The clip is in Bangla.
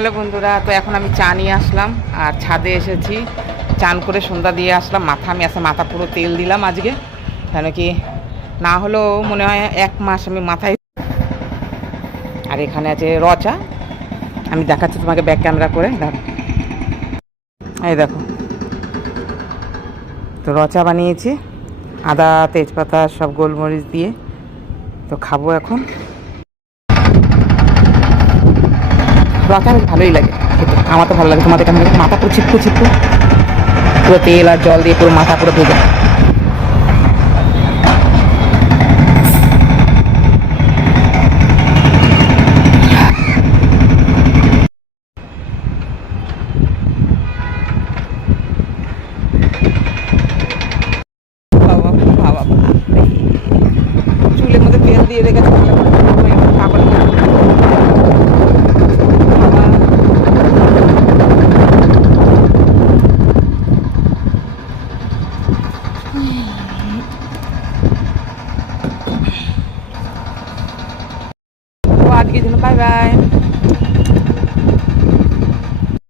হ্যালো বন্ধুরা, তো এখন আমি চা নিয়ে আসলাম আর ছাদে এসেছি। চান করে সন্ধ্যা দিয়ে আসলাম। আমি মাথা পুরো তেল দিলাম আজকে, কেন কি না হলেও মনে হয় 1 মাস আমি মাথায়। আর এখানে আছে চা, আমি দেখাচ্ছি তোমাকে ব্যাক ক্যামেরা করে। দেখো, এই দেখো, তো চা বানিয়েছি আদা তেজপাতা সব গোলমরিচ দিয়ে। তো খাবো এখন। চা বেশ ভালোই লাগে খেতে, আমার তো ভালো লাগে। তোমাদের কেমন লাগে? মাথা পুরো ছিটকু ছিটকু, পুরো তেল আর জল দিয়ে পুরো মাথা পুরো ভেজে। বাবা বাবা, চুলের মধ্যে তেল দিয়ে রেখেছে, পাগল। আজকের জন্য বাই বাই।